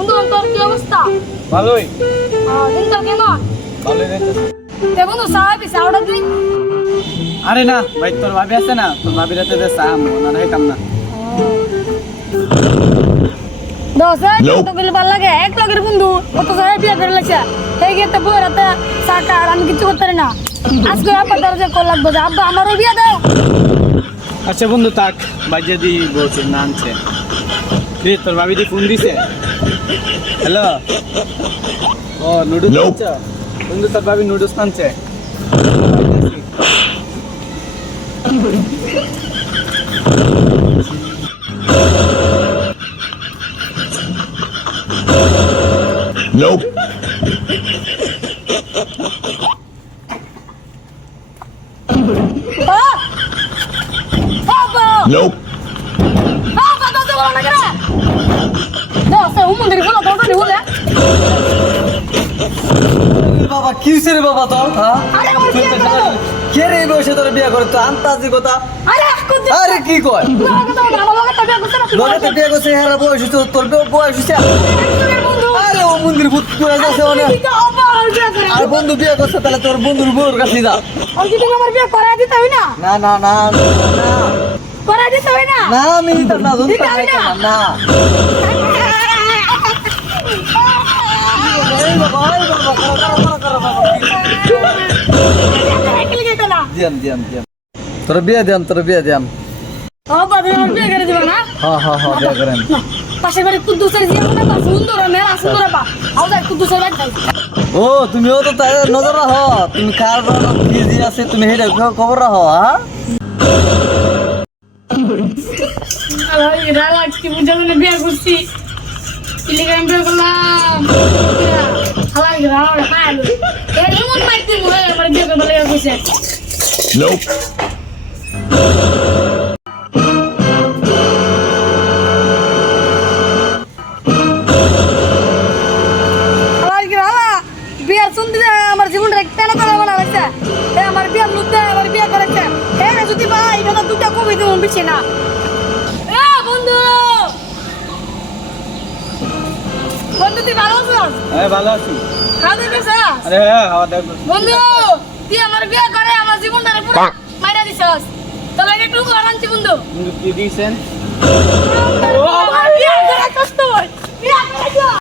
বন্ধু তোর কি অবস্থা? ভালোই। দিনকাল কেমন? ভালোই যাইতেছে। বন্ধু সাহেব সাউডা দিন। আরে না ভাই, তোর ভাবি আছে না, তোর ভাবির হাতে দে চা আমো না রে কাম না। দোসে তো গেলে ভালো লাগে এক লগের বন্ধু কত সাহেব বিয়ে করে লাগছে এই গেতে বই রাতে সাকা আর আমি কিছু করতে পারি না আজকে আব্বা দরজা কল লাগবে যে আব্বা আমারও বিয়ে দাও। আচ্ছা বন্ধু তাক বাজে দি বলছে না আনছে। রে তোর ভাবি দি ফোন দিছে। হ্যালো। ও নুডলস আনছে বন্ধু, তোর ভাবি নুডলস আনছে। Nope. আব্বা Nope. আব্বা দরজা বন্ধ না করে দোসে মন্দির বলো দরজা নি বলে বাবা কি হইছে রে বাবা তোর? হ্যাঁ আরে আমার বিয়ে করো কে রে এই বয়সে তোর বিয়ে করে? তো আন্তাজি কথা। আরে কুদ আরে কি কয়? লাগা তো ভালো লাগা তো বিয়ে করতে না লগে বিয়ে করছে হেরা বয়স হইছে, তোর বয়স হইছে। বন্ধু আরে ও মন্দির ভূত করে যাচ্ছে অনেক। আব্বা আর বিয়ে করে আর বন্ধু বিয়ে করছে, তাহলে তোর বন্ধুর বউর কাছে যা। আর কি তুমি আমার বিয়ে করাই দিতে হই না না না না না করাই দিতে হই না না আমি তো না দিতে শুনতে হয় না? না। এই বাবা এই বাবা করো বাবা। দিয়াম দিয়াম দিয়াম। তোর বিয়ে দিয়াম, তোর বিয়ে দিয়াম। বিয়ে করে দিবা না হ্যাঁ হ্যাঁ হ্যাঁ বিয়ে করেন। পাশের বাড়ি কুদ্দুসের জিয়া না বা সুন্দর মেলা সুন্দর বা আও যাই কুদ্দুসের বাড়ি যাই ও তুমিও তো তাই নজর রাখো, তুমি কার কি জি আছে তুমি হেডে খবর রাখো। হ্যাঁ রালা কি বুঝা মানে বিয়ে করছি ইলিগাম বিয়ে করলাম হালাই রালা খাইলো এমন মাইতি মনে আমার বিয়ে করতে লাগা কইছে Nope. হালাই রালা বিয়ে শুনতে আমার জীবনটা একটা না করে বানা হইছে এ আমার বিয়ে লুতে আমার বিয়ে করেছে এ যদি ভাই এটা তো দুটা কবি দিন বিছে না এ বন্ধু বন্ধু তুই ভালো আছিস হ্যাঁ ভালো আছি। খাওয়া দাওয়া করছিস আরে হ্যাঁ খাওয়া দাওয়া করছি। বন্ধু তুই আমার বিয়ে করে আমার জীবনটা পুরো মাইরা দিছস তাহলে একটু আনছি বন্ধু বন্ধু কি দিয়েছেন? আমার বিয়ে করে কষ্ট হয় বিয়ে করে দিও